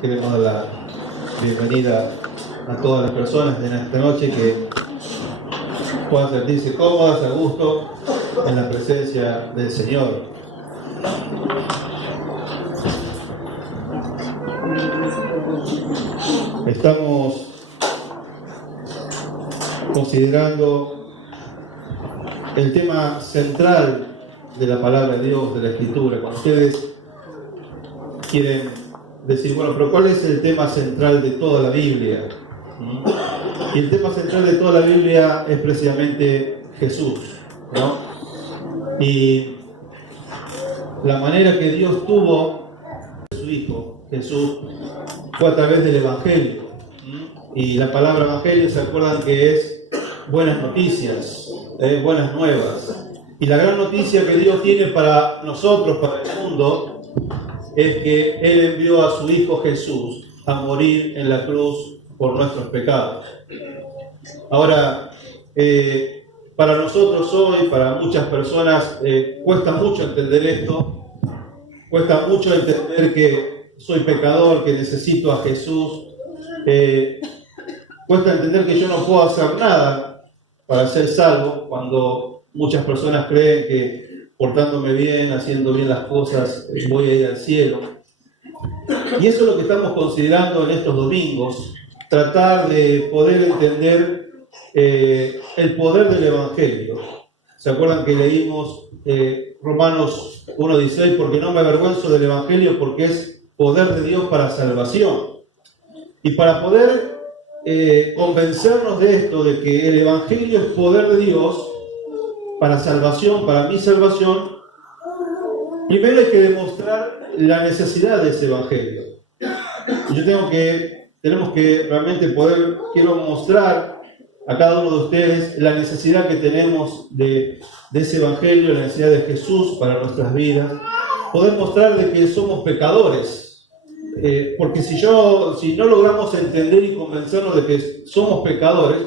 Queremos dar la bienvenida a todas las personas de esta noche que puedan sentirse cómodas, a gusto, en la presencia del Señor. Estamos considerando el tema central de la palabra de Dios, de la Escritura. Cuando ustedes quieren decir, bueno, pero ¿cuál es el tema central de toda la Biblia? Y el tema central de toda la Biblia es precisamente Jesús, ¿no? Y la manera que Dios tuvo a su Hijo, Jesús, fue a través del Evangelio. Y la palabra Evangelio, ¿se acuerdan que es buenas noticias, buenas nuevas? Y la gran noticia que Dios tiene para nosotros, para el mundo, es que Él envió a su Hijo Jesús a morir en la cruz por nuestros pecados. Ahora, para nosotros hoy, para muchas personas, cuesta mucho entender esto, cuesta mucho entender que soy pecador, que necesito a Jesús, cuesta entender que yo no puedo hacer nada para ser salvo, cuando muchas personas creen que portándome bien, haciendo bien las cosas, voy a ir al cielo. Y eso es lo que estamos considerando en estos domingos, tratar de poder entender el poder del Evangelio. ¿Se acuerdan que leímos Romanos 1:16? Porque no me avergüenzo del Evangelio, porque es poder de Dios para salvación. Y para poder convencernos de esto, de que el Evangelio es poder de Dios para salvación, para mi salvación, primero hay que demostrar la necesidad de ese Evangelio. Tenemos que realmente quiero mostrar a cada uno de ustedes la necesidad que tenemos de ese Evangelio, la necesidad de Jesús para nuestras vidas, poder mostrar de que somos pecadores, porque si no logramos entender y convencernos de que somos pecadores,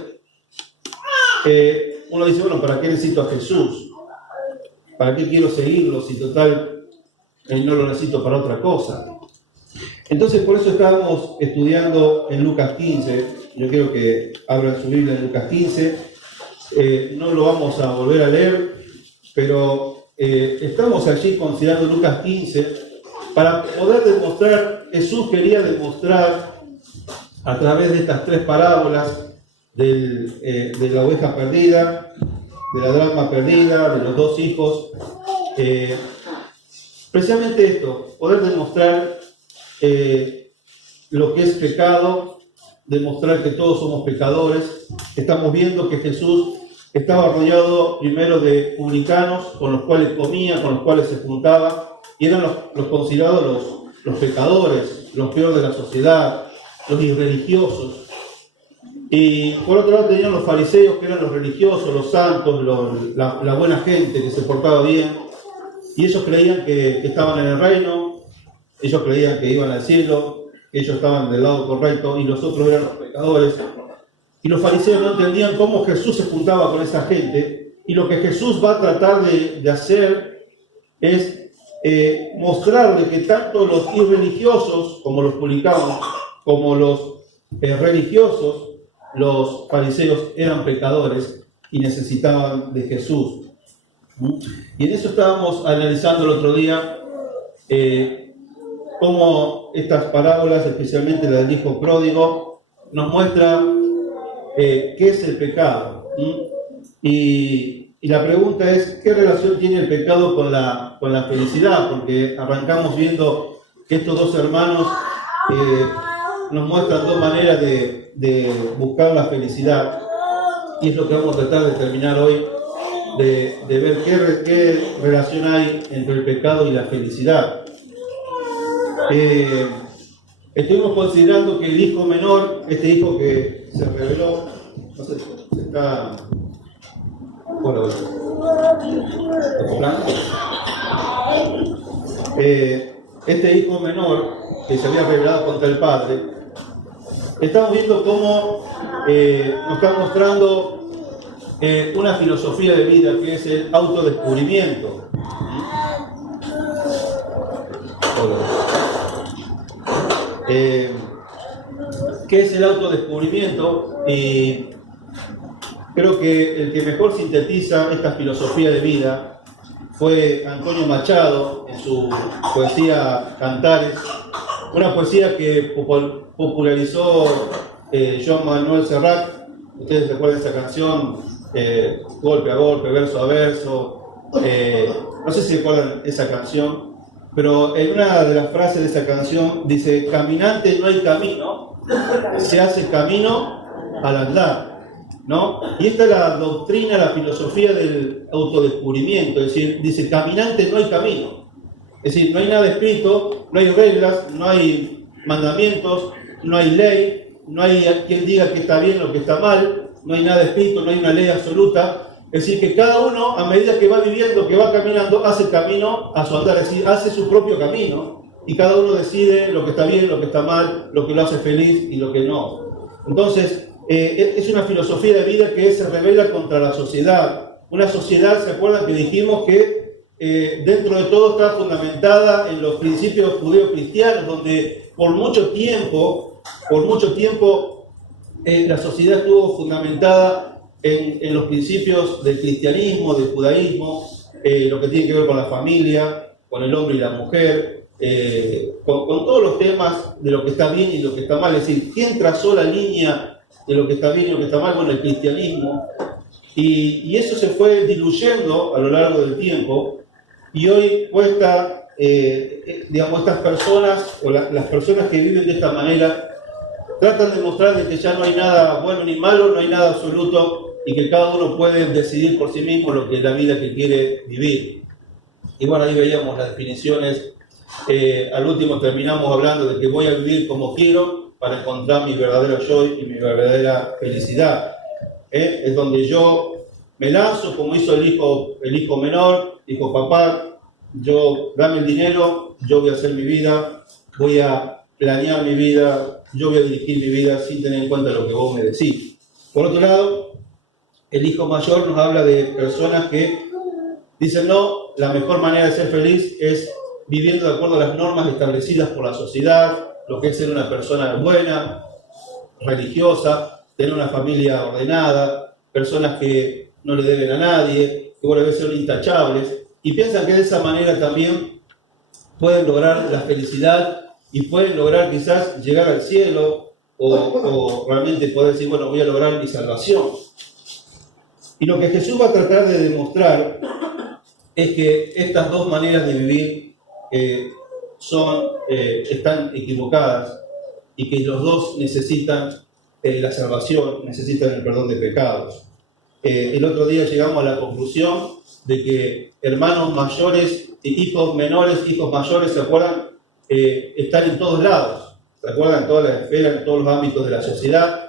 uno dice, bueno, ¿para qué necesito a Jesús? ¿Para qué quiero seguirlo si total no lo necesito para otra cosa? Entonces, por eso estábamos estudiando en Lucas 15. Yo quiero que abran su Biblia en Lucas 15. No lo vamos a volver a leer, pero estamos allí considerando Lucas 15 para poder demostrar, Jesús quería demostrar a través de estas tres parábolas de la oveja perdida, de la dracma perdida, de los dos hijos, precisamente esto, poder demostrar lo que es pecado, demostrar que todos somos pecadores. Estamos viendo que Jesús estaba rodeado primero de publicanos, con los cuales comía, con los cuales se juntaba, y eran los considerados los pecadores, los peores de la sociedad, los irreligiosos. Y por otro lado tenían los fariseos, que eran los religiosos, los santos, la buena gente que se portaba bien, y ellos creían que estaban en el reino, ellos creían que iban al cielo, ellos estaban del lado correcto, y los otros eran los pecadores. Y los fariseos no entendían cómo Jesús se juntaba con esa gente, y lo que Jesús va a tratar de hacer es mostrarle que tanto los irreligiosos, como los publicanos, como los religiosos, los fariseos eran pecadores y necesitaban de Jesús. Y en eso estábamos analizando el otro día, cómo estas parábolas, especialmente la del hijo pródigo, nos muestra qué es el pecado. Y la pregunta es, ¿qué relación tiene el pecado con la felicidad? Porque arrancamos viendo que estos dos hermanos nos muestran dos maneras de buscar la felicidad, y es lo que vamos a tratar de terminar hoy, de ver qué relación hay entre el pecado y la felicidad. Estuvimos considerando que el hijo menor, este hijo que se reveló, no sé, se está... Bueno, este hijo menor que se había revelado contra el padre, estamos viendo cómo nos está mostrando una filosofía de vida que es el autodescubrimiento. ¿Qué es el autodescubrimiento? Y creo que el que mejor sintetiza esta filosofía de vida fue Antonio Machado en su poesía Cantares, una poesía que popularizó Joan Manuel Serrat. Ustedes recuerdan esa canción, golpe a golpe, verso a verso. No sé si recuerdan esa canción, pero en una de las frases de esa canción dice: caminante no hay camino, se hace camino al andar, ¿no? Y esta es la doctrina, la filosofía del autodescubrimiento, es decir, dice: caminante no hay camino, es decir, no hay nada escrito, no hay reglas, no hay mandamientos, no hay ley, no hay quien diga que está bien o que está mal, no hay nada escrito, no hay una ley absoluta. Es decir, que cada uno, a medida que va viviendo, que va caminando, hace camino a su andar, es decir, hace su propio camino, y cada uno decide lo que está bien, lo que está mal, lo que lo hace feliz y lo que no. Entonces, es una filosofía de vida que se revela contra la sociedad. Una sociedad, ¿se acuerdan que dijimos que dentro de todo está fundamentada en los principios judeo-cristianos, donde por mucho tiempo, la sociedad estuvo fundamentada en los principios del cristianismo, del judaísmo, lo que tiene que ver con la familia, con el hombre y la mujer, con todos los temas de lo que está bien y lo que está mal. Es decir, ¿quién trazó la línea de lo que está bien y lo que está mal? Bueno, el cristianismo. Y eso se fue diluyendo a lo largo del tiempo, y hoy cuesta, estas personas, o las personas que viven de esta manera, tratan de mostrar de que ya no hay nada bueno ni malo, no hay nada absoluto, y que cada uno puede decidir por sí mismo lo que es la vida que quiere vivir. Y bueno, ahí veíamos las definiciones. Al último terminamos hablando de que voy a vivir como quiero para encontrar mi verdadero yo y mi verdadera felicidad. Es donde yo me lanzo, como hizo el hijo menor, dijo: papá, dame el dinero, yo voy a hacer mi vida, voy a planear mi vida, yo voy a dirigir mi vida sin tener en cuenta lo que vos me decís. Por otro lado, el hijo mayor nos habla de personas que dicen: no, la mejor manera de ser feliz es viviendo de acuerdo a las normas establecidas por la sociedad, lo que es ser una persona buena, religiosa, tener una familia ordenada, personas que no le deben a nadie, que bueno, deben ser intachables, y piensan que de esa manera también pueden lograr la felicidad y pueden lograr quizás llegar al cielo o realmente poder decir: bueno, voy a lograr mi salvación. Y lo que Jesús va a tratar de demostrar es que estas dos maneras de vivir están equivocadas, y que los dos necesitan la salvación, necesitan el perdón de pecados. El otro día llegamos a la conclusión de que hermanos mayores, hijos menores, hijos mayores, ¿se acuerdan? Están en todos lados, ¿se acuerdan? En todas las esferas, en todos los ámbitos de la sociedad.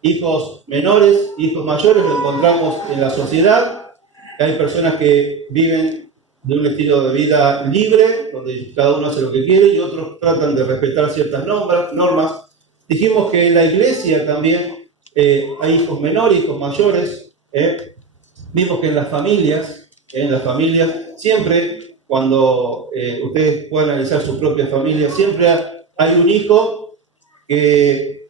Hijos menores, hijos mayores, lo encontramos en la sociedad. Hay personas que viven de un estilo de vida libre, donde cada uno hace lo que quiere, y otros tratan de respetar ciertas normas. Dijimos que en la iglesia también hay hijos menores, hijos mayores. Vimos que en las familias siempre, cuando ustedes pueden analizar su propia familia, siempre hay un hijo que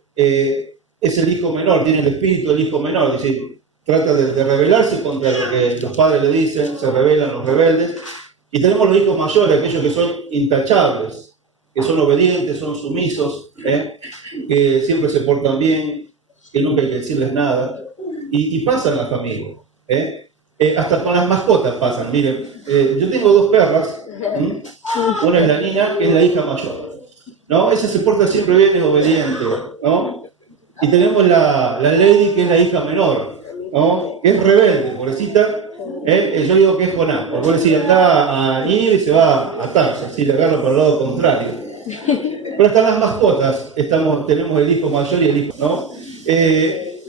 es el hijo menor, tiene el espíritu del hijo menor, es decir, trata de rebelarse contra lo que los padres le dicen, se rebelan los rebeldes. Y tenemos los hijos mayores, aquellos que son intachables, que son obedientes, son sumisos, que siempre se portan bien, que nunca hay que decirles nada, y pasan las familias. Hasta con las mascotas pasan. Miren, yo tengo dos perras, una es la niña, que es la hija mayor, ¿no? Esa se porta siempre bien, es obediente, ¿no? Y tenemos la Lady, que es la hija menor, ¿no? Que es rebelde, pobrecita. Yo digo que es Jonás, porque puede decir: anda a ir y se va a Tarso, así le agarra por el lado contrario. Pero hasta las mascotas tenemos el hijo mayor y el hijo, ¿no?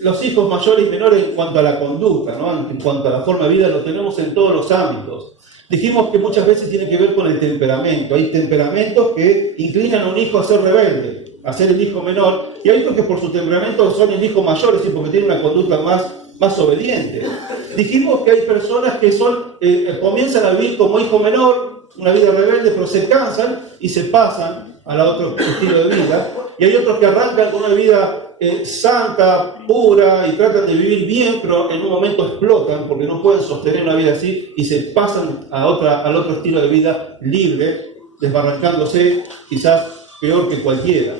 Los hijos mayores y menores en cuanto a la conducta, ¿no? En cuanto a la forma de vida, lo tenemos en todos los ámbitos. Dijimos que muchas veces tiene que ver con el temperamento. Hay temperamentos que inclinan a un hijo a ser rebelde, a ser el hijo menor, y hay otros que por su temperamento son el hijo mayor, es decir, porque tienen una conducta más obediente. Dijimos que hay personas que comienzan a vivir como hijo menor, una vida rebelde, pero se cansan y se pasan al otro estilo de vida. Y hay otros que arrancan con una vida santa, pura, y tratan de vivir bien, pero en un momento explotan porque no pueden sostener una vida así y se pasan al otro estilo de vida libre, desbarrancándose quizás peor que cualquiera.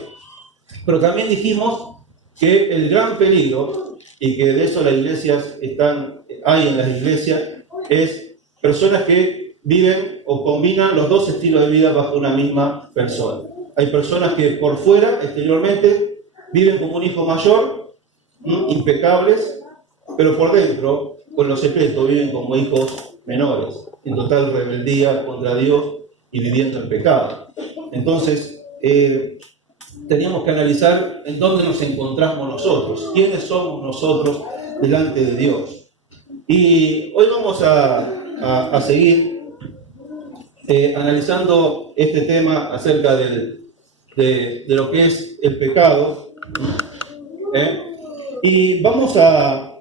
Pero también dijimos que el gran peligro, y que de eso las iglesias hay en las iglesias, es personas que viven o combinan los dos estilos de vida bajo una misma persona. Hay personas que por fuera, exteriormente, viven como un hijo mayor, impecables, pero por dentro, con los secretos, viven como hijos menores, en total rebeldía contra Dios y viviendo en pecado. Entonces, teníamos que analizar en dónde nos encontramos nosotros, quiénes somos nosotros delante de Dios. Y hoy vamos a seguir analizando este tema acerca de lo que es el pecado. Y vamos a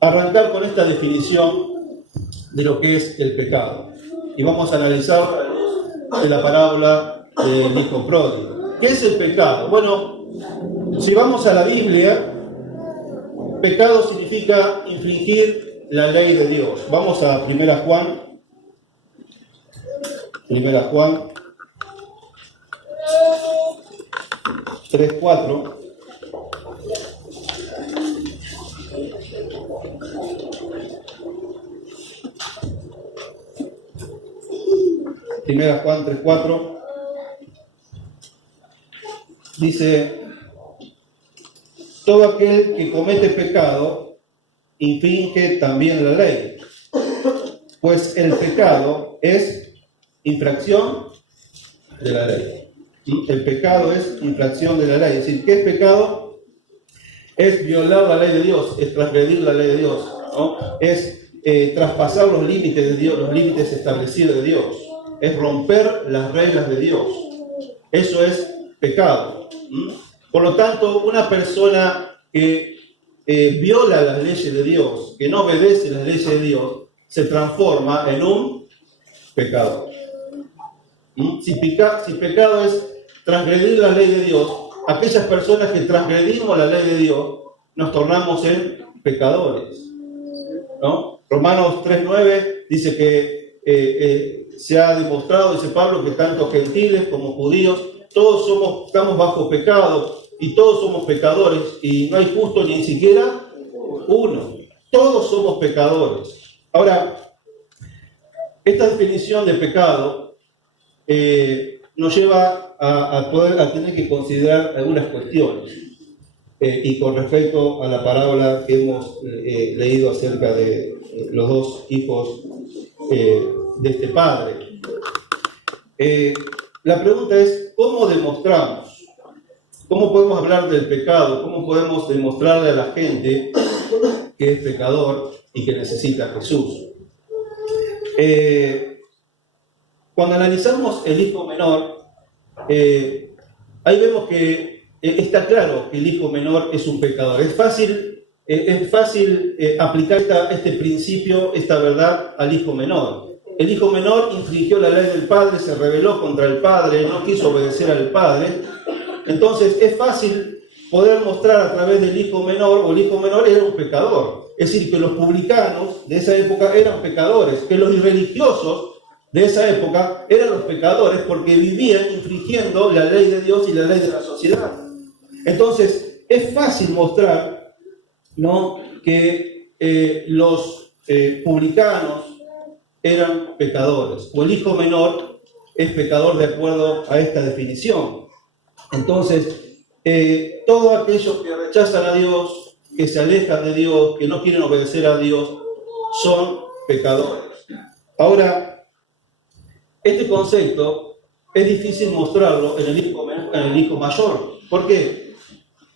arrancar con esta definición de lo que es el pecado. Y vamos a analizar a la luz de la parábola del hijo pródigo. ¿Qué es el pecado? Bueno, si vamos a la Biblia, pecado significa infringir la ley de Dios. Vamos a 1 Juan 3:4. Primera Juan 3:4 dice: todo aquel que comete pecado infringe también la ley, pues el pecado es infracción de la ley. El pecado es infracción de la ley. Es decir, ¿qué es pecado? Es violar la ley de Dios, es transgredir la ley de Dios, ¿no? Es traspasar los límites de Dios, los límites establecidos de Dios. Es romper las reglas de Dios. Eso es pecado. Por lo tanto, una persona que viola las leyes de Dios, que no obedece las leyes de Dios, se transforma en un pecador. Si pecado es transgredir la ley de Dios, aquellas personas que transgredimos la ley de Dios, nos tornamos en pecadores, ¿no? Romanos 3:9 dice que se ha demostrado, dice Pablo, que tanto gentiles como judíos, todos estamos bajo pecado y todos somos pecadores y no hay justo ni siquiera uno. Todos somos pecadores. Ahora, esta definición de pecado nos lleva a tener que considerar algunas cuestiones. Y con respecto a la parábola que hemos leído acerca de los dos hijos de este padre. La pregunta es, ¿cómo demostramos? ¿Cómo podemos hablar del pecado? ¿Cómo podemos demostrarle a la gente que es pecador y que necesita a Jesús? Cuando analizamos el hijo menor, ahí vemos que está claro que el hijo menor es un pecador. Es fácil aplicar este principio, esta verdad al hijo menor. El hijo menor infringió la ley del padre, se rebeló contra el padre, no quiso obedecer al padre. Entonces es fácil poder mostrar a través del hijo menor, o el hijo menor era un pecador. Es decir, que los publicanos de esa época eran pecadores, que los irreligiosos de esa época eran los pecadores porque vivían infringiendo la ley de Dios y la ley de la sociedad. Entonces, es fácil mostrar, ¿no?, que los publicanos eran pecadores, o el hijo menor es pecador de acuerdo a esta definición. Entonces, todos aquellos que rechazan a Dios, que se alejan de Dios, que no quieren obedecer a Dios, son pecadores. Ahora, este concepto es difícil mostrarlo en el hijo mayor. ¿Por qué?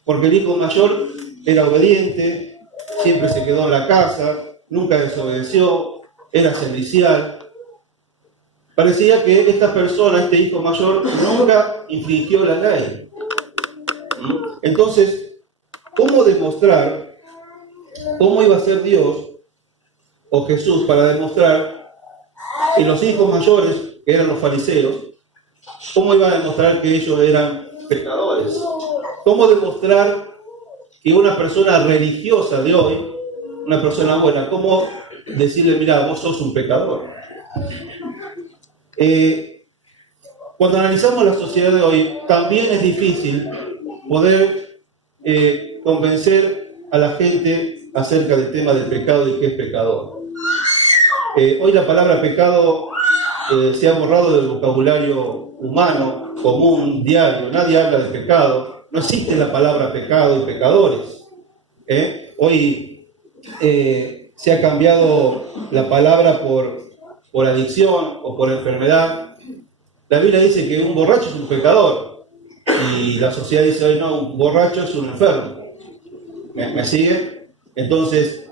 Porque el hijo mayor era obediente, siempre se quedó en la casa, nunca desobedeció, era servicial. Parecía que esta persona, este hijo mayor, nunca infringió la ley. Entonces, ¿cómo demostrar cómo iba a ser Dios o Jesús para demostrar Y los hijos mayores, que eran los fariseos, ¿cómo iban a demostrar que ellos eran pecadores? ¿Cómo demostrar que una persona religiosa de hoy, una persona buena, cómo decirle, mira, vos sos un pecador? Cuando analizamos la sociedad de hoy, también es difícil poder convencer a la gente acerca del tema del pecado y qué es pecador. Hoy la palabra pecado se ha borrado del vocabulario humano, común, diario. Nadie habla de pecado. No existe la palabra pecado y pecadores. Hoy se ha cambiado la palabra por adicción o por enfermedad. La Biblia dice que un borracho es un pecador. Y la sociedad dice hoy, no, un borracho es un enfermo. ¿Me sigue? Entonces,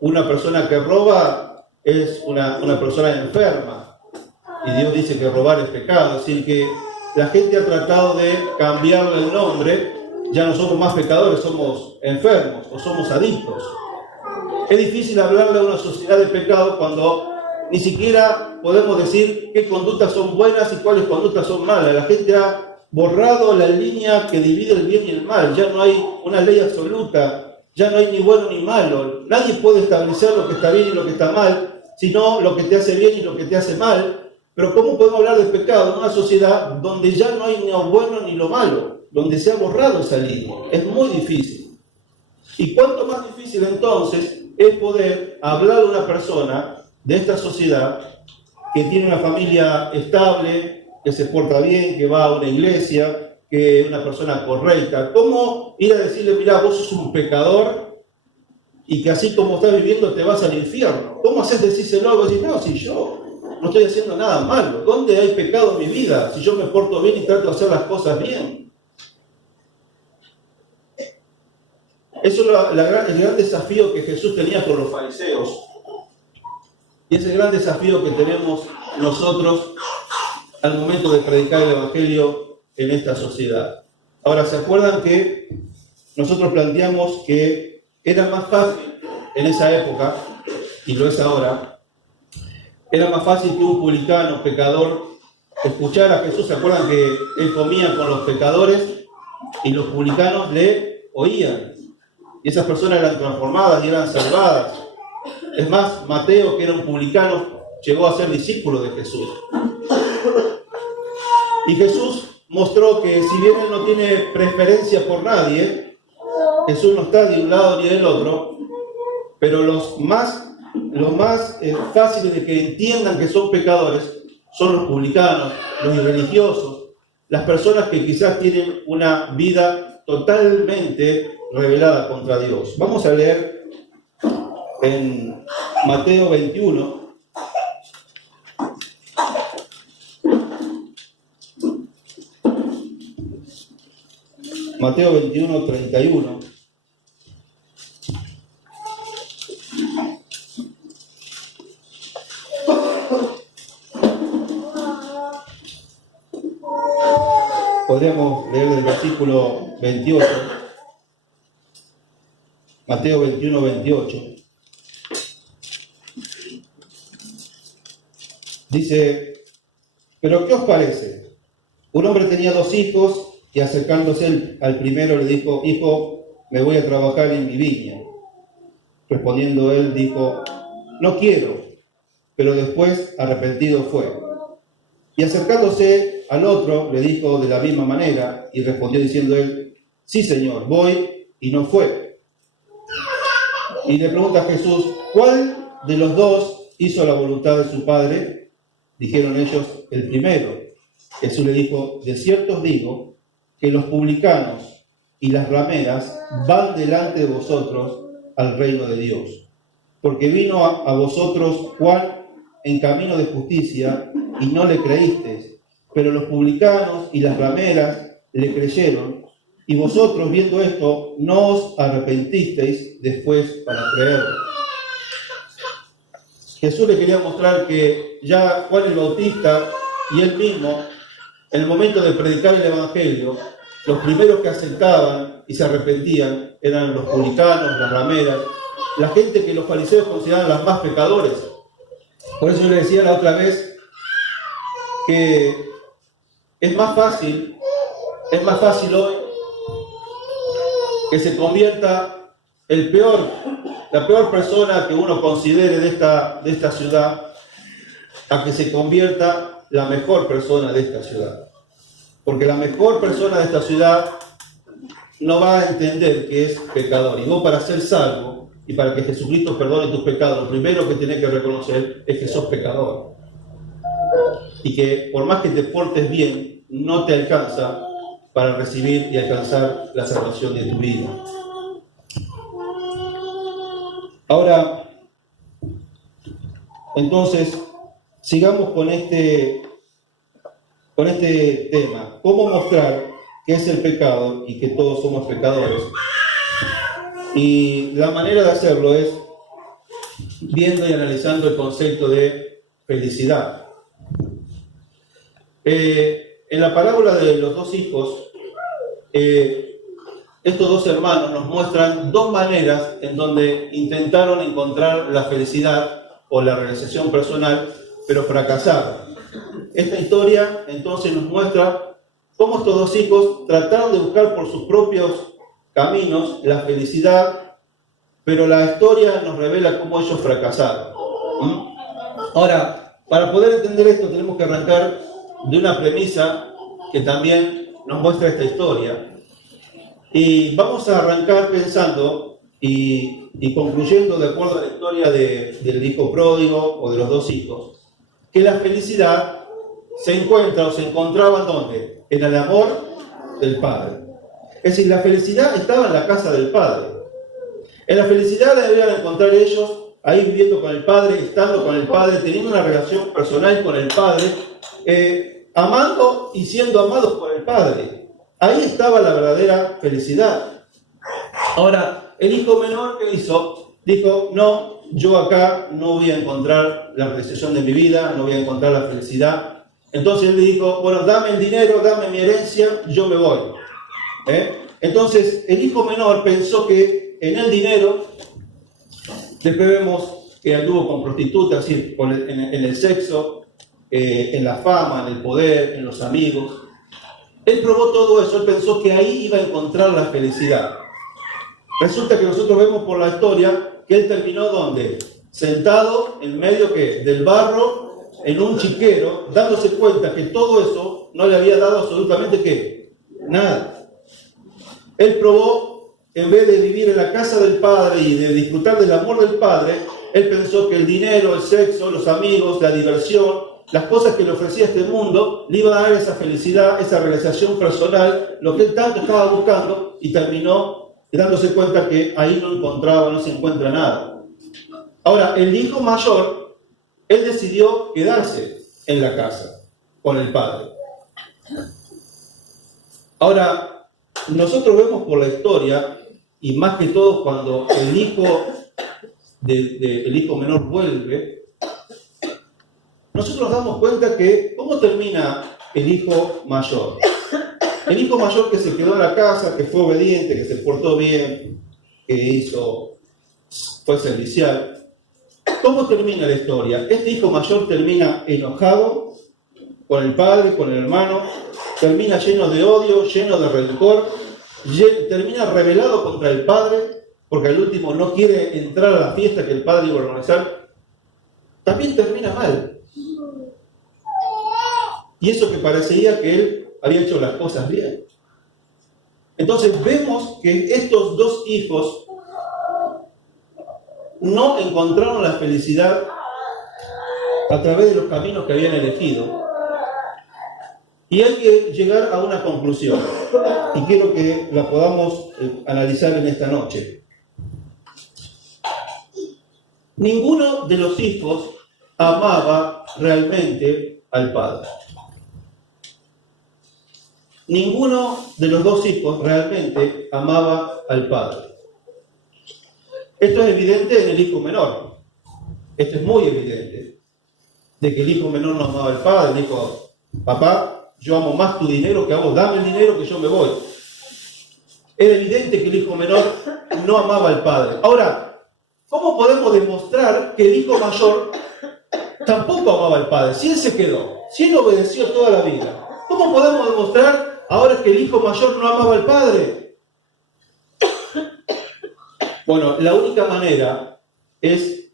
una persona que roba es una persona enferma. Y Dios dice que robar es pecado. Es decir, que la gente ha tratado de cambiarle el nombre. Ya no somos más pecadores, somos enfermos o somos adictos. Es difícil hablarle a una sociedad de pecado cuando ni siquiera podemos decir qué conductas son buenas y cuáles conductas son malas. La gente ha borrado la línea que divide el bien y el mal. Ya no hay una ley absoluta, ya no hay ni bueno ni malo. Nadie puede establecer lo que está bien y lo que está mal, sino lo que te hace bien y lo que te hace mal. Pero ¿cómo podemos hablar de pecado en una sociedad donde ya no hay ni lo bueno ni lo malo? Donde se ha borrado esa línea. Es muy difícil. Y cuánto más difícil entonces es poder hablar a una persona de esta sociedad que tiene una familia estable, que se porta bien, que va a una iglesia, que es una persona correcta. ¿Cómo ir a decirle, mira, vos sos un pecador y que así como estás viviendo te vas al infierno? ¿Cómo haces decírselo? Vos decís, no, si yo no estoy haciendo nada malo. ¿Dónde hay pecado en mi vida? Si yo me porto bien y trato de hacer las cosas bien. Eso es el gran desafío que Jesús tenía con los fariseos. Y es el gran desafío que tenemos nosotros al momento de predicar el Evangelio en esta sociedad. Ahora, ¿se acuerdan que nosotros planteamos que era más fácil en esa época, y lo es ahora, era más fácil que un publicano, pecador, escuchara a Jesús? ¿Se acuerdan que él comía con los pecadores y los publicanos le oían? Y esas personas eran transformadas y eran salvadas. Es más, Mateo, que era un publicano, llegó a ser discípulo de Jesús. Y Jesús mostró que si bien Él no tiene preferencia por nadie, Jesús no está de un lado ni del otro, pero los más fáciles de que entiendan que son pecadores son los publicanos, los irreligiosos, las personas que quizás tienen una vida totalmente rebelada contra Dios. Vamos a leer en Mateo 21. Mateo 21, 31. Podríamos leer del versículo 28. Mateo 21, 28. Dice, ¿pero qué os parece? Un hombre tenía 2 hijos y acercándose al primero le dijo, hijo, me voy a trabajar en mi viña. Respondiendo él, dijo, no quiero, pero después arrepentido fue. Y acercándose al otro le dijo de la misma manera y respondió diciendo él, sí señor, voy, y no fue. Y le pregunta a Jesús, ¿cuál de los 2 hizo la voluntad de su padre? Dijeron ellos, el primero. Jesús le dijo, de cierto os digo que los publicanos y las rameras van delante de vosotros al reino de Dios. Porque vino a vosotros Juan en camino de justicia y no le creísteis, pero los publicanos y las rameras le creyeron, y vosotros viendo esto no os arrepentisteis después para creerlo. Jesús le quería mostrar que ya Juan el Bautista y él mismo, en el momento de predicar el Evangelio, los primeros que aceptaban y se arrepentían eran los publicanos, las rameras, la gente que los fariseos consideraban las más pecadores. Por eso yo le decía la otra vez que es más fácil hoy que se convierta la peor persona que uno considere de esta ciudad, a que se convierta la mejor persona de esta ciudad. Porque la mejor persona de esta ciudad no va a entender que es pecador. Y vos, para ser salvo y para que Jesucristo perdone tus pecados, lo primero que tenés que reconocer es que sos pecador. Y que por más que te portes bien, no te alcanza para recibir y alcanzar la salvación de tu vida. Ahora, entonces, sigamos con este tema. ¿Cómo mostrar qué es el pecado y que todos somos pecadores? Y la manera de hacerlo es viendo y analizando el concepto de felicidad. En la parábola de los dos hijos, estos dos hermanos nos muestran dos maneras en donde intentaron encontrar la felicidad o la realización personal, pero fracasaron. Esta historia entonces nos muestra cómo estos dos hijos trataron de buscar por sus propios caminos la felicidad, pero la historia nos revela cómo ellos fracasaron. Ahora, para poder entender esto tenemos que arrancar de una premisa que también nos muestra esta historia. Y vamos a arrancar pensando y concluyendo de acuerdo a la historia del hijo pródigo o de los dos hijos, que la felicidad se encuentra o se encontraba ¿dónde? En el amor del Padre. Es decir, la felicidad estaba en la casa del Padre. En la felicidad la debían encontrar ellos ahí viviendo con el Padre, estando con el Padre, teniendo una relación personal con el Padre, amando y siendo amados por el Padre. Ahí estaba la verdadera felicidad. Ahora, el hijo menor, ¿qué hizo? Dijo, no, yo acá no voy a encontrar la realización de mi vida, no voy a encontrar la felicidad. Entonces él le dijo, bueno, dame el dinero, dame mi herencia, yo me voy. Entonces el hijo menor pensó que en el dinero, después vemos que anduvo con prostitutas, es decir, en el sexo, en la fama, en el poder, en los amigos. Él probó todo eso, él pensó que ahí iba a encontrar la felicidad. Resulta que nosotros vemos por la historia que él terminó ¿dónde? Sentado en medio del barro, en un chiquero, dándose cuenta que todo eso no le había dado absolutamente ¿qué? Nada. Él probó, en vez de vivir en la casa del Padre y de disfrutar del amor del Padre, él pensó que el dinero, el sexo, los amigos, la diversión, las cosas que le ofrecía este mundo, le iban a dar esa felicidad, esa realización personal, lo que él tanto estaba buscando, y terminó dándose cuenta que ahí no se encuentra nada. Ahora, el hijo mayor, él decidió quedarse en la casa con el padre. Ahora, nosotros vemos por la historia, y más que todo cuando el hijo menor vuelve, nosotros nos damos cuenta que, ¿cómo termina el hijo mayor? El hijo mayor que se quedó en la casa, que fue obediente, que se portó bien, que fue servicial. ¿Cómo termina la historia? Este hijo mayor termina enojado con el padre, con el hermano, termina lleno de odio, lleno de rencor, termina rebelado contra el padre, porque al último no quiere entrar a la fiesta que el padre iba a organizar. También termina mal. Y eso que parecía que él había hecho las cosas bien. Entonces vemos que estos dos hijos no encontraron la felicidad a través de los caminos que habían elegido. Y hay que llegar a una conclusión. Y quiero que la podamos analizar en esta noche. Ninguno de los hijos amaba realmente al padre. Ninguno de los dos hijos realmente amaba al padre. Esto es evidente en el hijo menor. Esto es muy evidente. De que el hijo menor no amaba al padre. Dijo, papá, yo amo más tu dinero que a vos. Dame el dinero que yo me voy. Era evidente que el hijo menor no amaba al padre. Ahora, ¿cómo podemos demostrar que el hijo mayor tampoco amaba al padre. Si él se quedó, si él obedeció toda la vida, ¿cómo podemos demostrar ahora que el hijo mayor no amaba al padre? Bueno, la única manera es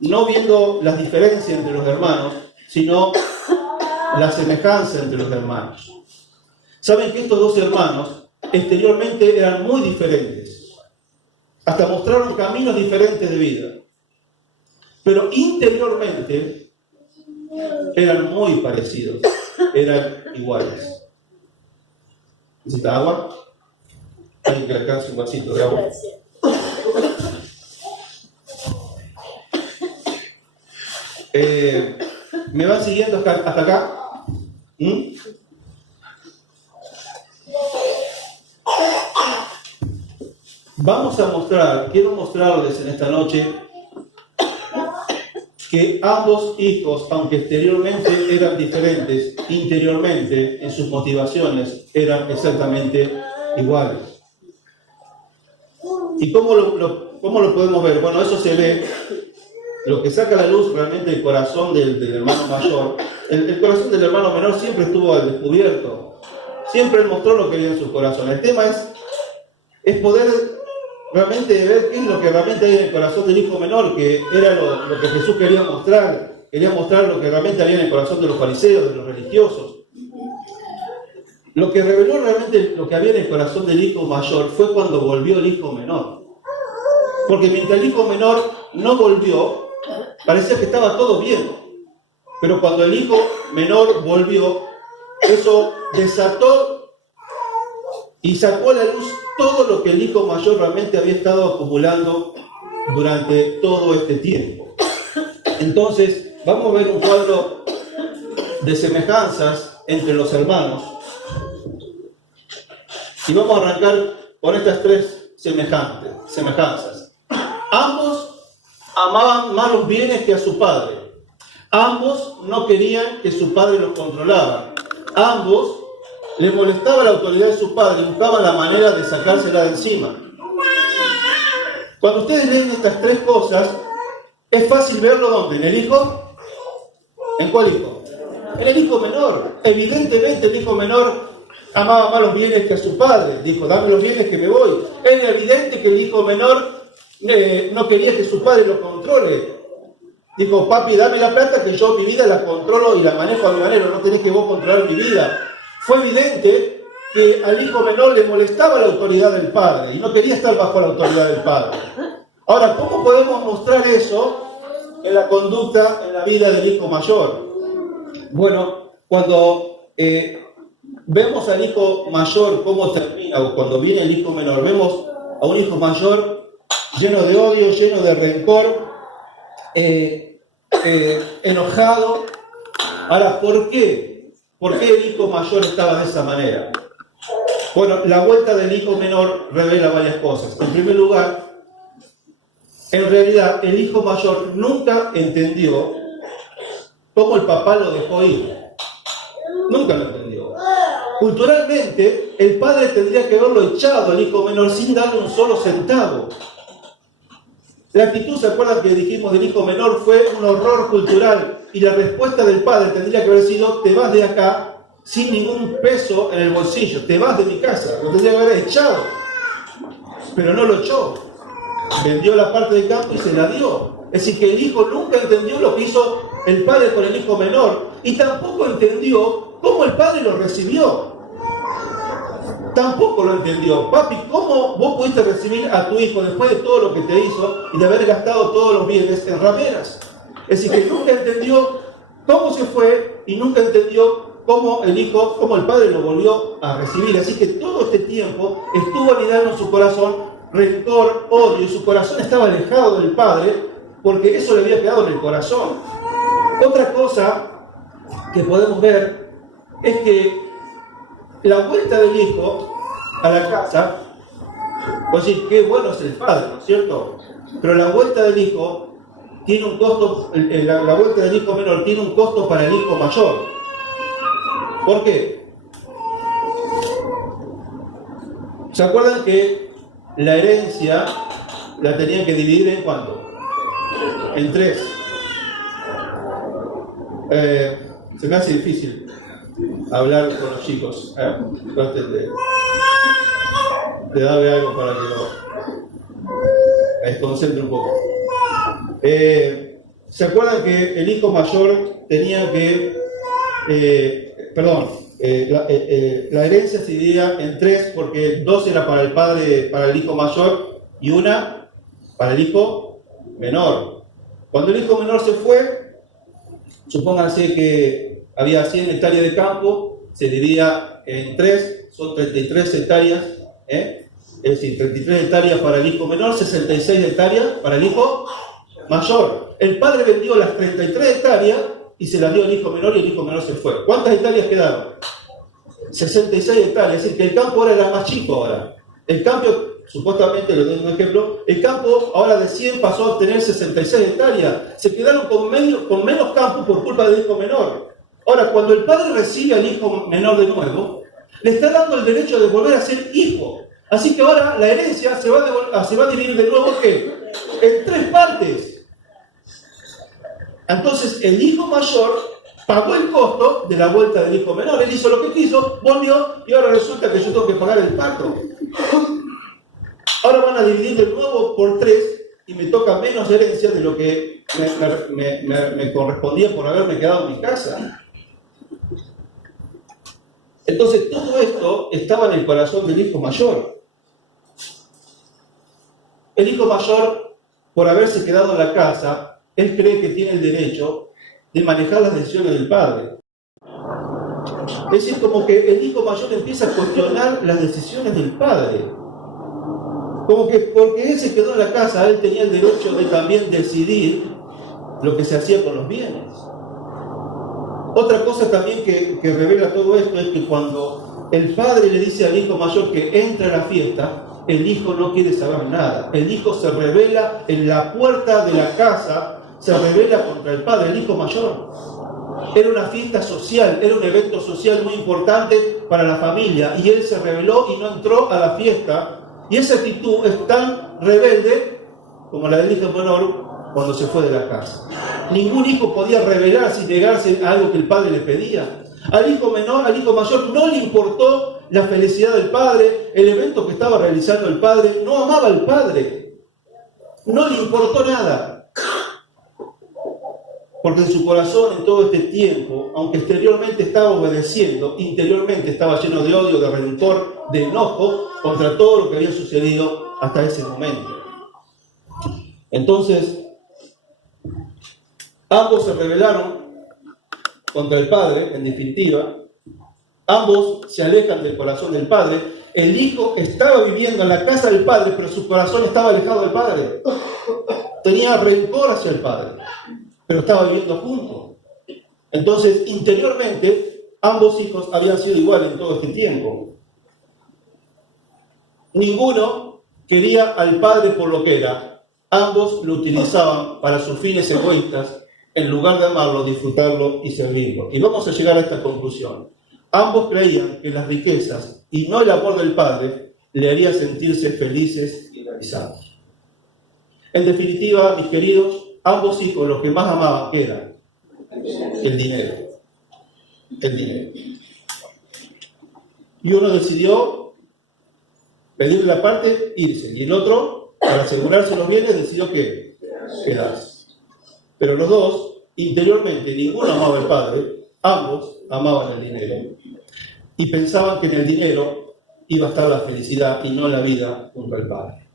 no viendo las diferencias entre los hermanos, sino la semejanza entre los hermanos. Saben que estos dos hermanos exteriormente eran muy diferentes, hasta mostraron caminos diferentes de vida, pero interiormente eran muy parecidos, eran iguales. ¿Necesita agua? Alguien que alcance un vasito de agua. ¿Me van siguiendo hasta acá? Quiero mostrarles en esta noche que ambos hijos, aunque exteriormente eran diferentes, interiormente en sus motivaciones eran exactamente iguales. ¿Y cómo lo podemos ver? Bueno, eso se ve. Lo que saca a la luz realmente el corazón del hermano mayor. El corazón del hermano menor siempre estuvo al descubierto. Siempre él mostró lo que había en su corazón. El tema es poder realmente ver qué es lo que realmente hay en el corazón del hijo menor, que era lo que Jesús quería mostrar. Quería mostrar lo que realmente había en el corazón de los fariseos, de los religiosos. Lo que reveló realmente lo que había en el corazón del hijo mayor fue cuando volvió el hijo menor. Porque mientras el hijo menor no volvió, parecía que estaba todo bien. Pero cuando el hijo menor volvió, eso desató y sacó a la luz todo lo que el hijo mayor realmente había estado acumulando durante todo este tiempo. Entonces, vamos a ver un cuadro de semejanzas entre los hermanos. Y vamos a arrancar con estas tres semejanzas. Ambos amaban más los bienes que a su padre. Ambos no querían que su padre los controlara. Ambos les molestaba la autoridad de su padre y buscaban la manera de sacársela de encima. Cuando ustedes leen estas tres cosas, es fácil verlo ¿dónde? ¿En el hijo? ¿En cuál hijo? En el hijo menor. Evidentemente el hijo menor amaba más los bienes que a su padre. Dijo, dame los bienes que me voy. Era evidente que el hijo menor no quería que su padre lo controle. Dijo, papi, dame la plata que yo mi vida la controlo y la manejo a mi manera, no tenés que vos controlar mi vida. Fue evidente que al hijo menor le molestaba la autoridad del padre y no quería estar bajo la autoridad del padre. Ahora, ¿cómo podemos mostrar eso en la conducta, en la vida del hijo mayor? Bueno, cuando vemos al hijo mayor cómo termina, o cuando viene el hijo menor, vemos a un hijo mayor lleno de odio, lleno de rencor, enojado. Ahora, ¿por qué? ¿Por qué el hijo mayor estaba de esa manera? Bueno, la vuelta del hijo menor revela varias cosas. En primer lugar, en realidad, el hijo mayor nunca entendió cómo el papá lo dejó ir. Nunca lo entendió. Culturalmente, el padre tendría que haberlo echado al hijo menor sin darle un solo centavo. La actitud, ¿se acuerdan que dijimos del hijo menor? Fue un horror cultural. Y la respuesta del padre tendría que haber sido, te vas de acá sin ningún peso en el bolsillo. Te vas de mi casa. Lo tendría que haber echado. Pero no lo echó. Vendió la parte del campo y se la dio. Es decir, que el hijo nunca entendió lo que hizo el padre con el hijo menor. Y tampoco entendió cómo el padre lo recibió. Tampoco lo entendió. Papi, ¿cómo vos pudiste recibir a tu hijo después de todo lo que te hizo y de haber gastado todos los bienes en rameras? Es decir, que nunca entendió cómo se fue y nunca entendió cómo el padre lo volvió a recibir. Así que todo este tiempo estuvo anidando en su corazón rencor, odio, y su corazón estaba alejado del padre porque eso le había quedado en el corazón. Otra cosa que podemos ver es que la vuelta del hijo a la casa, pues decir, qué bueno es el padre, ¿no es cierto? Pero la vuelta del hijo tiene un costo, la vuelta del hijo menor tiene un costo para el hijo mayor. ¿Por qué? ¿Se acuerdan que la herencia la tenían que dividir en cuánto? En 3. Se me hace difícil hablar con los chicos. Traten de darle algo para que me desconcentre un poco. ¿Se acuerdan que el hijo mayor tenía que... la herencia se dividía en 3 porque 2 era para el padre, para el hijo mayor y 1 para el hijo menor. Cuando el hijo menor se fue, supónganse que había 100 hectáreas de campo, se dividía en 3, son 33 hectáreas, es decir, 33 hectáreas para el hijo menor, 66 hectáreas para el hijo mayor. El padre vendió las 33 hectáreas y se las dio al hijo menor y el hijo menor se fue. ¿Cuántas hectáreas quedaron? 66 hectáreas, es decir, que el campo ahora era más chico ahora. El campo, supuestamente, le doy un ejemplo, el campo ahora de 100 pasó a obtener 66 hectáreas. Se quedaron con menos campo por culpa del hijo menor. Ahora, cuando el padre recibe al hijo menor de nuevo, le está dando el derecho de volver a ser hijo. Así que ahora la herencia se va a dividir de nuevo, ¿qué? En 3 partes. Entonces, el hijo mayor pagó el costo de la vuelta del hijo menor. Él hizo lo que quiso, volvió, y ahora resulta que yo tengo que pagar el pacto. Ahora van a dividir de nuevo por 3 y me toca menos herencia de lo que me correspondía por haberme quedado en mi casa. Entonces, todo esto estaba en el corazón del hijo mayor. El hijo mayor, por haberse quedado en la casa, él cree que tiene el derecho de manejar las decisiones del padre. Es decir, como que el hijo mayor empieza a cuestionar las decisiones del padre. Como que porque él se quedó en la casa, él tenía el derecho de también decidir lo que se hacía con los bienes. Otra cosa también que revela todo esto es que cuando el padre le dice al hijo mayor que entre a la fiesta, el hijo no quiere saber nada. El hijo se revela en la puerta de la casa, se revela contra el padre, el hijo mayor. Era una fiesta social, era un evento social muy importante para la familia, y él se rebeló y no entró a la fiesta. Y esa actitud es tan rebelde como la del hijo menor cuando se fue de la casa. Ningún hijo podía rebelarse y negarse a algo que el padre le pedía. Al hijo menor, al hijo mayor, no le importó la felicidad del padre, el evento que estaba realizando el padre, no amaba al padre, no le importó nada. Porque en su corazón, en todo este tiempo, aunque exteriormente estaba obedeciendo, interiormente estaba lleno de odio, de rencor, de enojo contra todo lo que había sucedido hasta ese momento. Entonces, ambos se rebelaron contra el padre, en definitiva. Ambos se alejan del corazón del padre. El hijo estaba viviendo en la casa del padre, pero su corazón estaba alejado del padre. Tenía rencor hacia el padre, pero estaba viviendo juntos. Entonces, interiormente, ambos hijos habían sido iguales en todo este tiempo. Ninguno quería al padre por lo que era. Ambos lo utilizaban para sus fines egoístas, en lugar de amarlo, disfrutarlo y servirlo. Y vamos a llegar a esta conclusión. Ambos creían que las riquezas y no el amor del padre le haría sentirse felices y realizados. En definitiva, mis queridos, ambos hijos los que más amaban, ¿qué era? El dinero. El dinero. Y uno decidió pedirle la parte, irse. Y el otro, para asegurarse los bienes, decidió que quedarse. Pero los dos, interiormente, ninguno amaba al padre, ambos amaban el dinero. Y pensaban que en el dinero iba a estar la felicidad y no la vida junto al padre.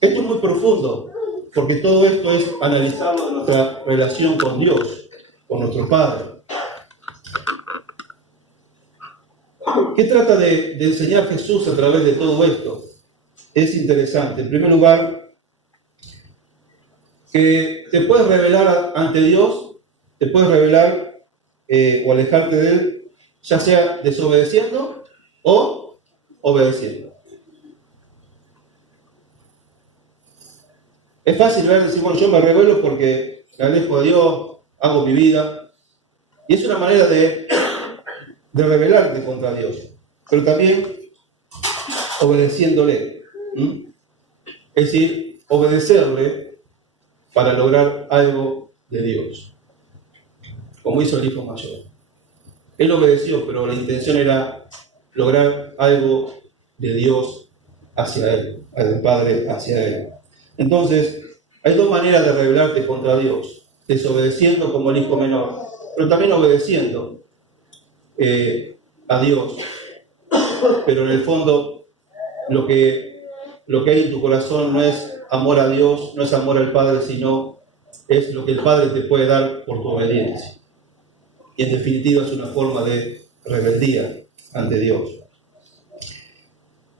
Esto es muy profundo, porque todo esto es analizado en nuestra relación con Dios, con nuestro Padre. ¿Qué trata de enseñar Jesús a través de todo esto? Es interesante. En primer lugar, que te puedes revelar ante Dios, te puedes revelar o alejarte de Él, ya sea desobedeciendo o obedeciendo. Es fácil decir, bueno, yo me revelo porque me alejo de Dios, hago mi vida. Y es una manera de rebelarte contra Dios. Pero también obedeciéndole. Es decir, obedecerle para lograr algo de Dios, como hizo el hijo mayor. Él obedeció, pero la intención era lograr algo de Dios hacia él, del Padre hacia él. Entonces, hay dos maneras de rebelarte contra Dios: desobedeciendo como el hijo menor, pero también obedeciendo a Dios. Pero en el fondo, lo que hay en tu corazón no es amor a Dios, no es amor al Padre, sino es lo que el Padre te puede dar por tu obediencia. Y en definitiva es una forma de rebeldía ante Dios.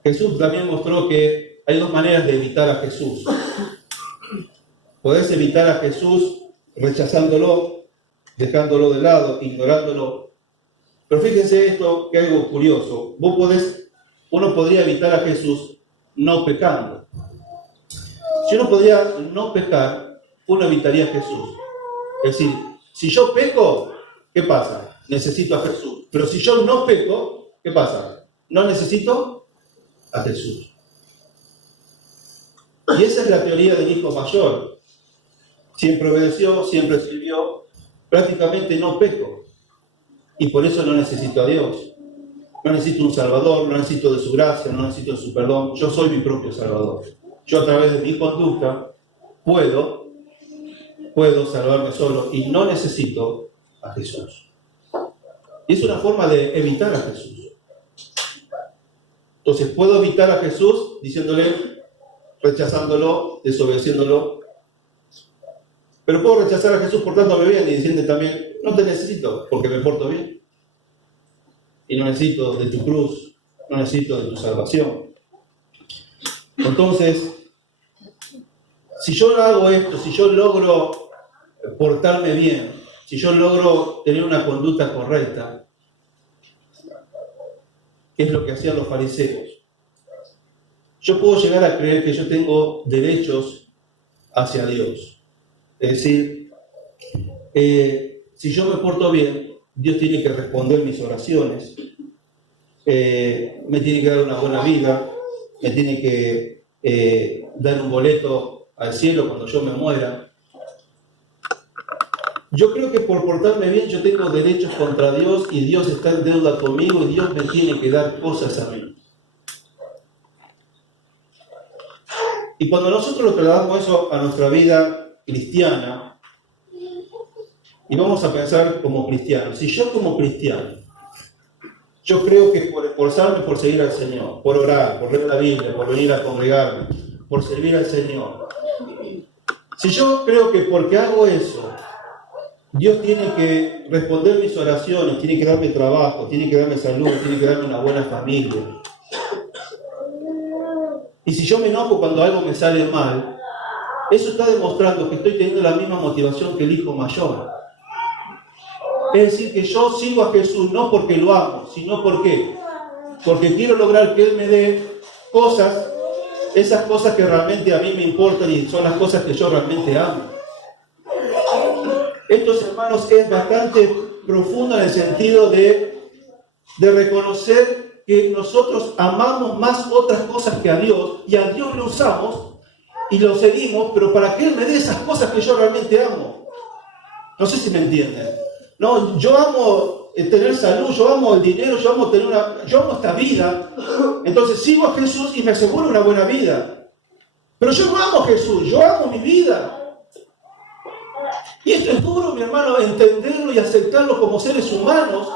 Jesús también mostró que hay dos maneras de evitar a Jesús. Podés evitar a Jesús rechazándolo, dejándolo de lado, ignorándolo. Pero fíjense esto, que es algo curioso. Uno podría evitar a Jesús no pecando. Si uno podría no pecar, uno evitaría a Jesús. Es decir, si yo peco, ¿qué pasa? Necesito a Jesús. Pero si yo no peco, ¿qué pasa? No necesito a Jesús. Y esa es la teoría del hijo mayor. Siempre obedeció, siempre sirvió, prácticamente no peco. Y por eso no necesito a Dios. No necesito un Salvador, no necesito de su gracia, no necesito de su perdón. Yo soy mi propio Salvador. Yo a través de mi conducta puedo salvarme solo y no necesito a Jesús. Y es una forma de evitar a Jesús. Entonces puedo evitar a Jesús diciéndole, rechazándolo, desobedeciéndolo. Pero puedo rechazar a Jesús portándome bien y diciendo también, no te necesito porque me porto bien. Y no necesito de tu cruz, no necesito de tu salvación. Entonces, si yo hago esto, si yo logro portarme bien, si yo logro tener una conducta correcta, ¿qué es lo que hacían los fariseos? Yo puedo llegar a creer que yo tengo derechos hacia Dios. Es decir, si yo me porto bien, Dios tiene que responder mis oraciones, me tiene que dar una buena vida, me tiene que dar un boleto al cielo cuando yo me muera. Yo creo que por portarme bien yo tengo derechos contra Dios y Dios está en deuda conmigo y Dios me tiene que dar cosas a mí. Y cuando nosotros lo trasladamos eso a nuestra vida cristiana, y vamos a pensar como cristianos, si yo como cristiano, yo creo que por esforzarme por seguir al Señor, por orar, por leer la Biblia, por venir a congregarme, por servir al Señor, si yo creo que porque hago eso, Dios tiene que responder mis oraciones, tiene que darme trabajo, tiene que darme salud, tiene que darme una buena familia. Y si yo me enojo cuando algo me sale mal, eso está demostrando que estoy teniendo la misma motivación que el hijo mayor. Es decir, que yo sigo a Jesús no porque lo amo, sino porque quiero lograr que Él me dé cosas, esas cosas que realmente a mí me importan y son las cosas que yo realmente amo. Esto, hermanos, es bastante profundo en el sentido de reconocer que nosotros amamos más otras cosas que a Dios y a Dios lo usamos y lo seguimos, pero para que Él me dé esas cosas que yo realmente amo. No sé si me entienden. No, yo amo tener salud, yo amo el dinero, yo amo esta vida. Entonces sigo a Jesús y me aseguro una buena vida. Pero yo no amo a Jesús, yo amo mi vida. Y esto es duro, mi hermano, entenderlo y aceptarlo como seres humanos.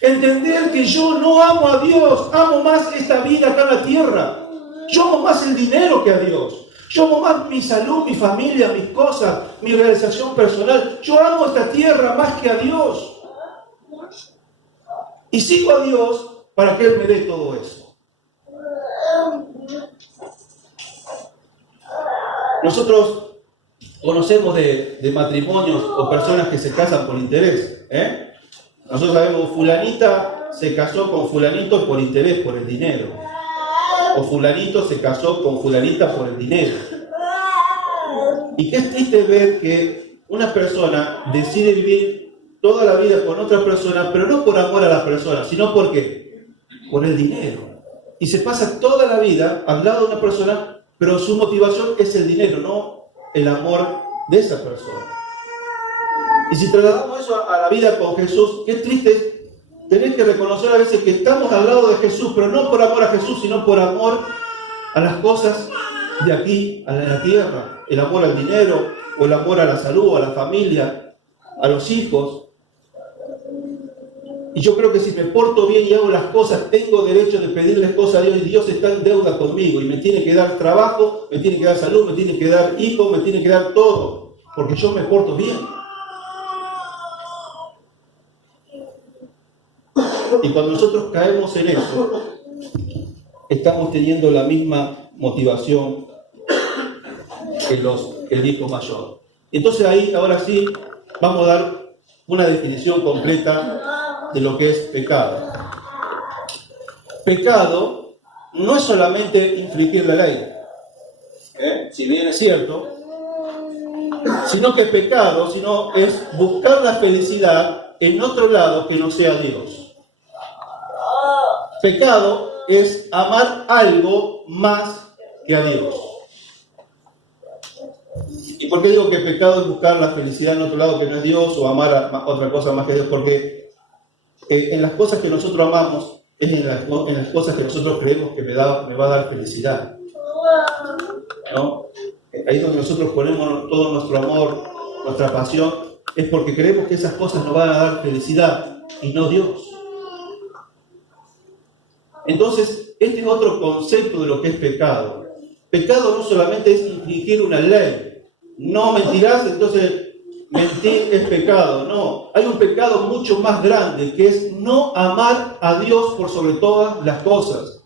Entender que yo no amo a Dios, amo más esta vida acá en la tierra. Yo amo más el dinero que a Dios. Yo amo más mi salud, mi familia, mis cosas, mi realización personal. Yo amo esta tierra más que a Dios. Y sigo a Dios para que Él me dé todo eso. Nosotros conocemos de matrimonios o personas que se casan por interés. Nosotros sabemos, fulanita se casó con fulanito por interés, por el dinero. O fulanito se casó con fulanita por el dinero. Y qué es triste ver que una persona decide vivir toda la vida con otra persona, pero no por amor a la persona, sino ¿por qué? Por el dinero. Y se pasa toda la vida al lado de una persona, pero su motivación es el dinero, no el amor de esa persona. Y si trasladamos eso a la vida con Jesús, qué triste es tener que reconocer a veces que estamos al lado de Jesús, pero no por amor a Jesús, sino por amor a las cosas de aquí, a la tierra. El amor al dinero, o el amor a la salud, a la familia, a los hijos. Y yo creo que si me porto bien y hago las cosas, tengo derecho de pedirles cosas a Dios, y Dios está en deuda conmigo y me tiene que dar trabajo, me tiene que dar salud, me tiene que dar hijos, me tiene que dar todo, porque yo me porto bien. Y cuando nosotros caemos en eso, estamos teniendo la misma motivación que el hijo mayor. Entonces ahí, ahora sí, vamos a dar una definición completa de lo que es pecado. Pecado no es solamente infringir la ley, si bien es cierto, sino que pecado es buscar la felicidad en otro lado que no sea Dios. Pecado es amar algo más que a Dios. ¿Y por qué digo que pecado es buscar la felicidad en otro lado que no es Dios, o amar a otra cosa más que Dios? Porque en las cosas que nosotros amamos es en las cosas que nosotros creemos que me va a dar felicidad, ¿no? Ahí es donde nosotros ponemos todo nuestro amor, nuestra pasión, es porque creemos que esas cosas nos van a dar felicidad y no Dios. Entonces, este es otro concepto de lo que es pecado. Pecado no solamente es infringir una ley. No mentirás, entonces mentir es pecado. No, hay un pecado mucho más grande, que es no amar a Dios por sobre todas las cosas.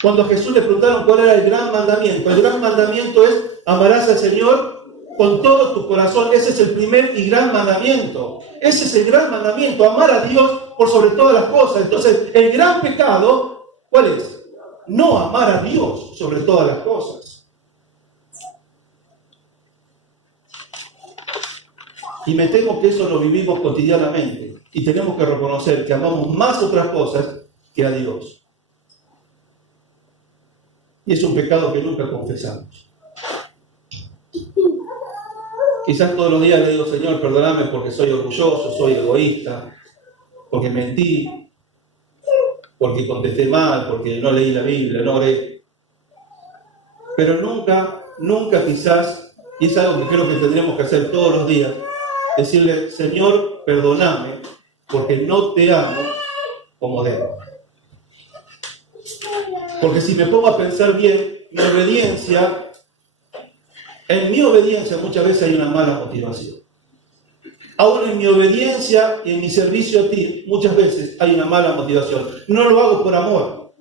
Cuando a Jesús le preguntaron cuál era el gran mandamiento es: amarás al Señor con todo tu corazón. Ese es el primer y gran mandamiento. Ese es el gran mandamiento, amar a Dios por sobre todas las cosas. Entonces, el gran pecado, ¿cuál es? No amar a Dios sobre todas las cosas. Y me temo que eso lo vivimos cotidianamente. Y tenemos que reconocer que amamos más otras cosas que a Dios. Y es un pecado que nunca confesamos. Quizás todos los días le digo: Señor, perdóname porque soy orgulloso, soy egoísta, porque mentí, porque contesté mal, porque no leí la Biblia, no oré. Pero nunca quizás, y es algo que creo que tendríamos que hacer todos los días, decirle: Señor, perdóname porque no te amo como debo. Porque si me pongo a pensar bien, en mi obediencia muchas veces hay una mala motivación. Aún en mi obediencia y en mi servicio a ti, muchas veces hay una mala motivación. No lo hago por amor.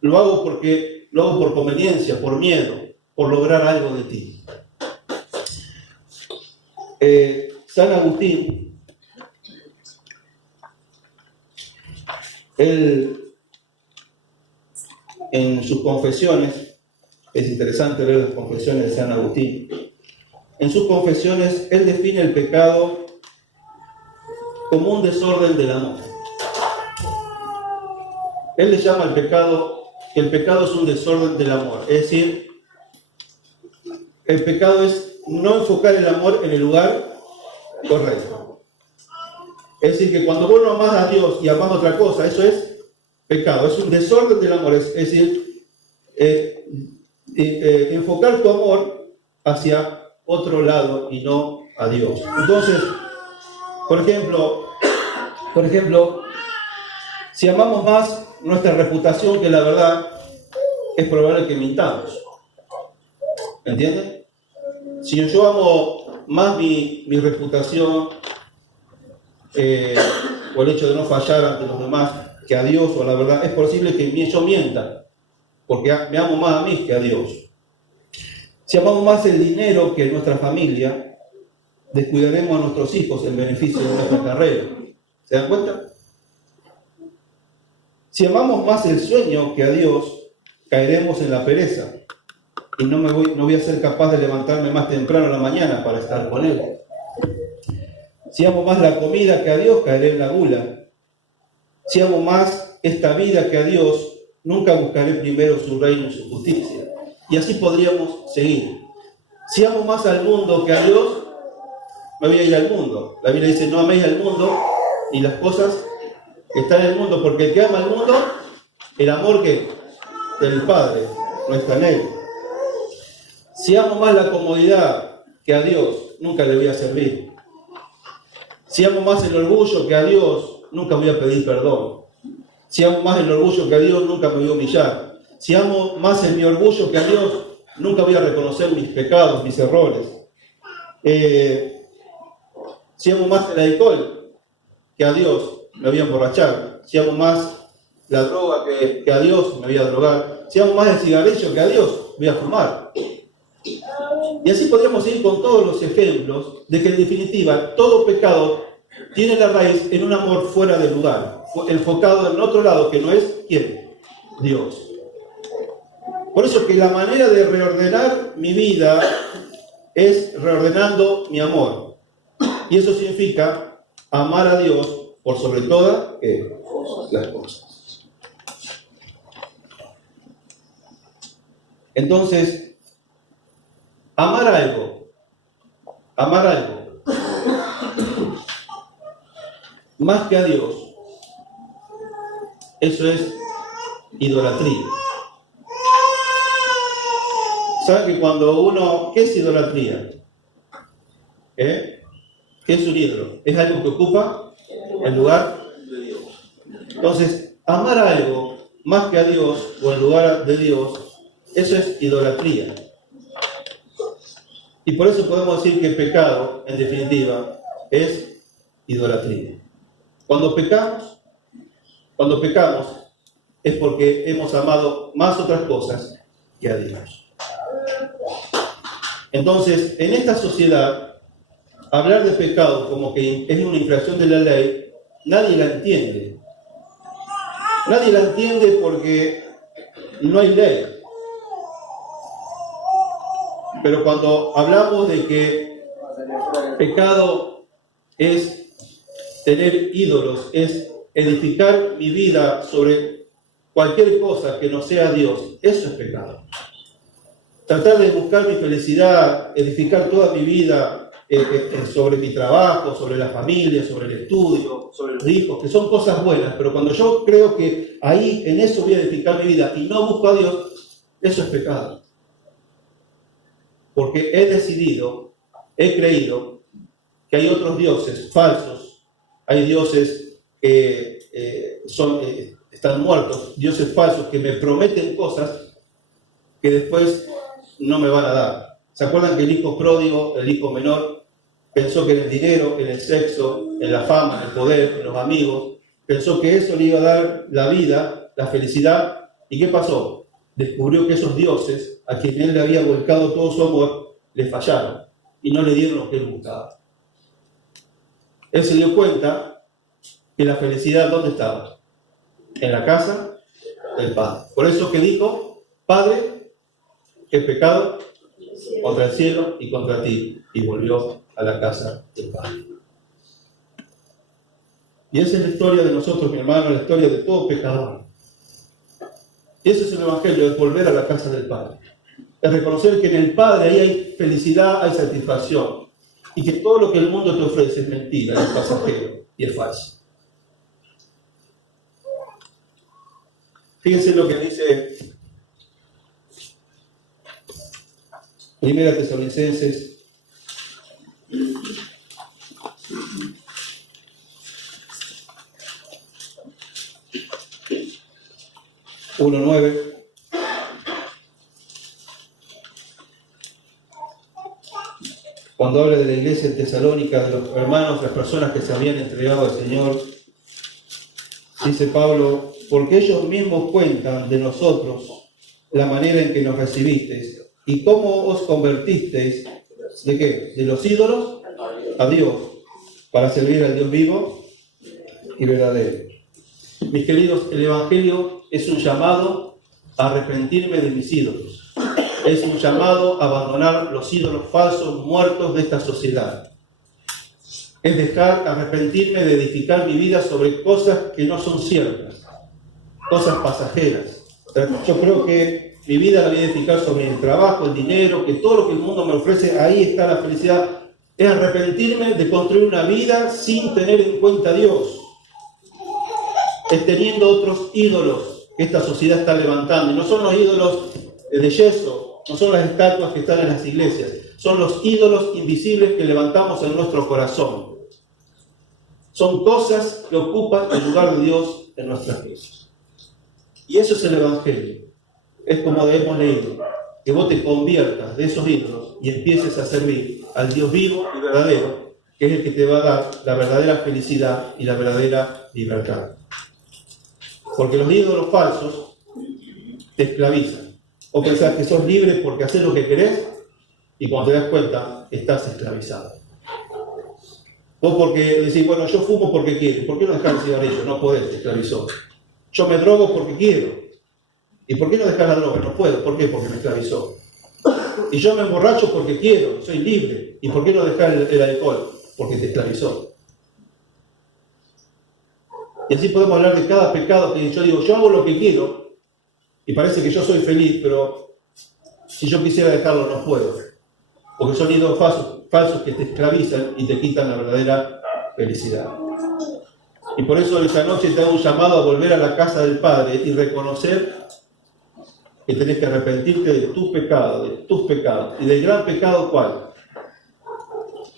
Lo hago por conveniencia, por miedo, por lograr algo de ti. San Agustín, él en sus confesiones, es interesante ver las confesiones de San Agustín. En sus confesiones, él define el pecado como un desorden del amor. Él le llama al pecado, que el pecado es un desorden del amor. Es decir, el pecado es no enfocar el amor en el lugar correcto. Es decir, que cuando vos no amás a Dios y amás otra cosa, eso es pecado, es un desorden del amor. Es decir, enfocar tu amor hacia otro lado y no a Dios. Entonces, por ejemplo, si amamos más nuestra reputación que la verdad, es probable que mintamos. ¿Entienden? Si yo amo más mi reputación, o el hecho de no fallar ante los demás que a Dios o a la verdad, es posible que yo mienta, porque me amo más a mí que a Dios. Si amamos más el dinero que nuestra familia, descuidaremos a nuestros hijos en beneficio de nuestra carrera. ¿Se dan cuenta? Si amamos más el sueño que a Dios, caeremos en la pereza y no voy a ser capaz de levantarme más temprano en la mañana para estar con Él. Si amo más la comida que a Dios, caeré en la gula. Si amo más esta vida que a Dios, nunca buscaré primero su reino y su justicia. Y así podríamos seguir. Si amo más al mundo que a Dios, me voy a ir al mundo. La Biblia dice, no améis al mundo y las cosas que están en el mundo, porque el que ama al mundo, el amor que del Padre no está en él. Si amo más la comodidad que a Dios, nunca le voy a servir. Si amo más el orgullo que a Dios, nunca voy a pedir perdón. Si amo más el orgullo que a Dios, nunca me voy a humillar. Si amo más mi orgullo que a Dios, nunca voy a reconocer mis pecados, mis errores. Si amo más el alcohol que a Dios, me voy a emborrachar. Si amo más la droga que a Dios, me voy a drogar. Si amo más el cigarrillo que a Dios, voy a fumar. Y así podríamos ir con todos los ejemplos de que en definitiva todo pecado tiene la raíz en un amor fuera de lugar, enfocado en otro lado que no es ¿quién? Dios. Por eso que la manera de reordenar mi vida es reordenando mi amor. Y eso significa amar a Dios por sobre todas las cosas. Entonces, amar algo, más que a Dios, eso es idolatría. ¿Saben que cuando uno... ¿Qué es idolatría? ¿Qué es un ídolo? Es algo que ocupa el lugar de Dios. Entonces, amar algo más que a Dios o en lugar de Dios, eso es idolatría. Y por eso podemos decir que el pecado, en definitiva, es idolatría. Cuando pecamos es porque hemos amado más otras cosas que a Dios. Entonces, en esta sociedad, hablar de pecado como que es una infracción de la ley, nadie la entiende. Nadie la entiende porque no hay ley. Pero cuando hablamos de que pecado es tener ídolos, es edificar mi vida sobre cualquier cosa que no sea Dios, eso es pecado. Tratar de buscar mi felicidad, edificar toda mi vida sobre mi trabajo, sobre la familia, sobre el estudio, sobre los hijos, que son cosas buenas, pero cuando yo creo que ahí, en eso voy a edificar mi vida y no busco a Dios, eso es pecado. Porque he creído que hay otros dioses falsos, hay dioses que están muertos, dioses falsos que me prometen cosas que después no me van a dar. ¿Se acuerdan que el hijo pródigo, el hijo menor, pensó que en el dinero, en el sexo, en la fama, en el poder, en los amigos, pensó que eso le iba a dar la vida, la felicidad? ¿Y qué pasó? Descubrió que esos dioses, a quien él le había volcado todo su amor, le fallaron y no le dieron lo que él buscaba. Él se dio cuenta que la felicidad, ¿dónde estaba? En la casa del Padre. Por eso que dijo: Padre, he pecado contra el cielo y contra ti, y volvió a la casa del Padre. Y esa es la historia de nosotros, mi hermano, la historia de todo pecador. Y ese es el Evangelio, es volver a la casa del Padre. Es reconocer que en el Padre ahí hay felicidad, hay satisfacción, y que todo lo que el mundo te ofrece es mentira, es pasajero y es falso. Fíjense lo que dice 1 Tesalonicenses 1:9. Cuando habla de la iglesia en Tesalónica, de los hermanos, las personas que se habían entregado al Señor, dice Pablo: porque ellos mismos cuentan de nosotros la manera en que nos recibisteis y cómo os convertisteis, ¿de qué? De los ídolos a Dios, para servir al Dios vivo y verdadero. Mis queridos, el Evangelio es un llamado a arrepentirme de mis ídolos. Es un llamado a abandonar los ídolos falsos, muertos de esta sociedad. Es dejar, arrepentirme de edificar mi vida sobre cosas que no son ciertas, cosas pasajeras. Yo creo que mi vida la voy a edificar sobre el trabajo, el dinero, que todo lo que el mundo me ofrece, ahí está la felicidad. Es arrepentirme de construir una vida sin tener en cuenta a Dios. Es teniendo otros ídolos que esta sociedad está levantando. Y no son los ídolos de yeso, no son las estatuas que están en las iglesias. Son los ídolos invisibles que levantamos en nuestro corazón. Son cosas que ocupan el lugar de Dios en nuestras vidas. Y eso es el Evangelio. Es como hemos leído, que vos te conviertas de esos ídolos y empieces a servir al Dios vivo y verdadero, que es el que te va a dar la verdadera felicidad y la verdadera libertad. Porque los ídolos falsos te esclavizan. O pensás que sos libre porque haces lo que querés y cuando te das cuenta, estás esclavizado. Vos porque decís, bueno, yo fumo porque quiero. ¿Por qué no dejás el cigarrillo? No podés, te esclavizó. Yo me drogo porque quiero. ¿Y por qué no dejar la droga? No puedo. ¿Por qué? Porque me esclavizó. Y yo me emborracho porque quiero, soy libre. ¿Y por qué no dejar el alcohol? Porque te esclavizó. Y así podemos hablar de cada pecado que yo digo, yo hago lo que quiero y parece que yo soy feliz, pero si yo quisiera dejarlo no puedo. Porque son ídolos falsos que te esclavizan y te quitan la verdadera felicidad. Y por eso esta noche te hago un llamado a volver a la casa del Padre y reconocer que tenés que arrepentirte de tus pecados y del gran pecado ¿cuál?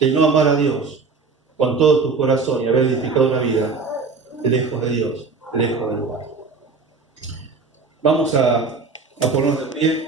De no amar a Dios con todo tu corazón y haber edificado una vida lejos de Dios, lejos del lugar. Vamos a ponernos de pie.